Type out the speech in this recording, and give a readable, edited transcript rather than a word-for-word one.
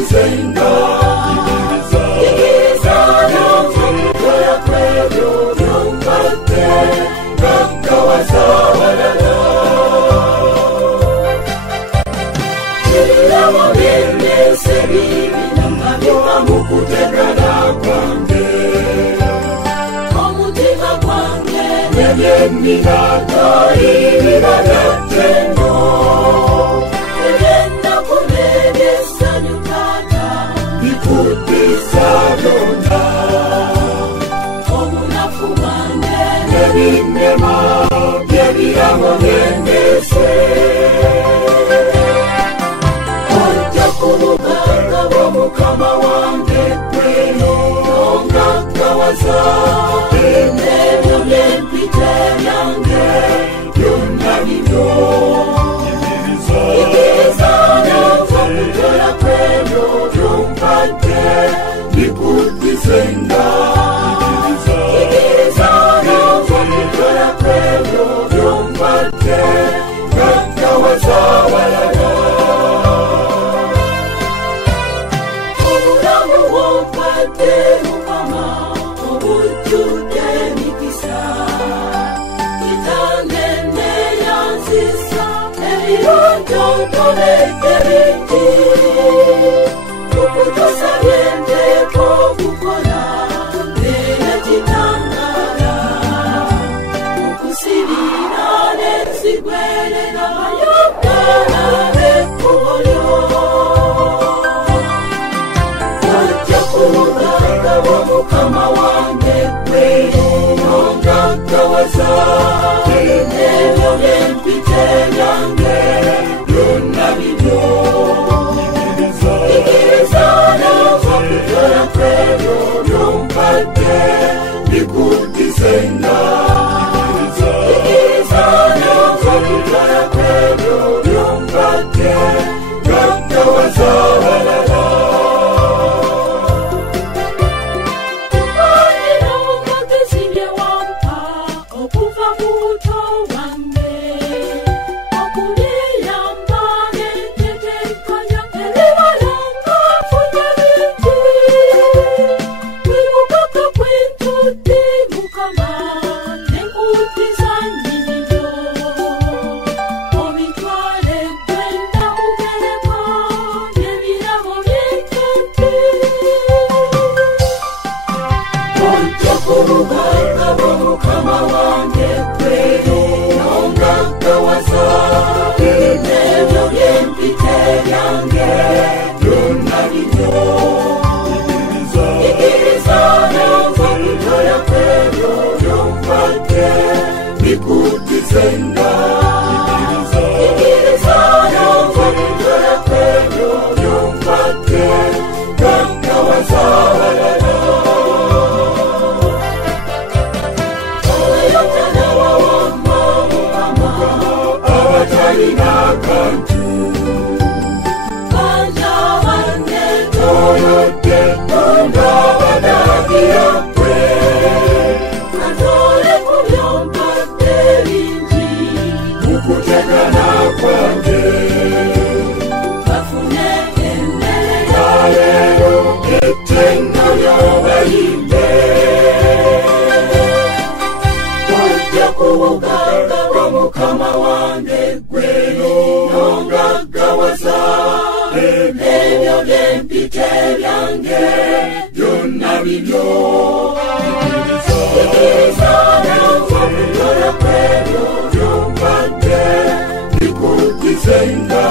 nikudisenga igiriza n'amukora kwebyo byumbate ngakawazabana kiramo bimese bibi n'amabima mu kutegana kwanjye omutima kwanjye n'eby'emigaga ibibagatendo egenda kuneegesa nyukata bikudisa byonna obunafu bwanjye n'ebinnema by'ebirabo by'endese ojja kuluganga bw'omukama wange kweno nongagawaza ebyo by'empita byange byonna bibyo igiriza n'okukola kwebyo byompadde bikudisenga igiriza n'okukola kwebyo byompadde ngagawaza walala obulamu bwompadde mukama obujjudde emikisa kitange neyanzisa ebirungi ontoledde bingi tukutusabye nteeka okukola era kitangala okusibira n'enzigwerera mayogala b'ekkubo lyo ojja kuluganga bw'omukama wange ggwe nongagawaza ebyo by'empita byange byonna bibyo igiriza n'okukola kwebyo byompadde bikudisenga igiriza n'okukola kwebyo byompadde ngagawaza walala tubalira omugezi bye wampa okuva mu buto bwange okubyeyamba n'entetenkanya ebibalanga nfunye bingi kwibukaka kwentudde mukama nenkutiza nnyinibyo obitwale gwenda mugereka n'ebirabo by'enkete ojja kuluganga bw'omukama wange ggwe nongagawaza ebyo by'empita byange byonna bibyo igiriza n'okukola kwebyo byompadde bikudisenga igiriza n'okukola kwebyo byompadde ngagawaza walala oyotana wawamma mukama abatalina kantu banja bange toyodde tondabadagira kwe katole ku byompadde bingi mukutegana kwange bafune emmere yaleero ettenga ly'obayimbe ojja kubuganga bw'omukama wange ggwe nongagawaza ebyo by'empita byange byonna bibyo igiriza n'okukola kwebyo byompadde bikudisenga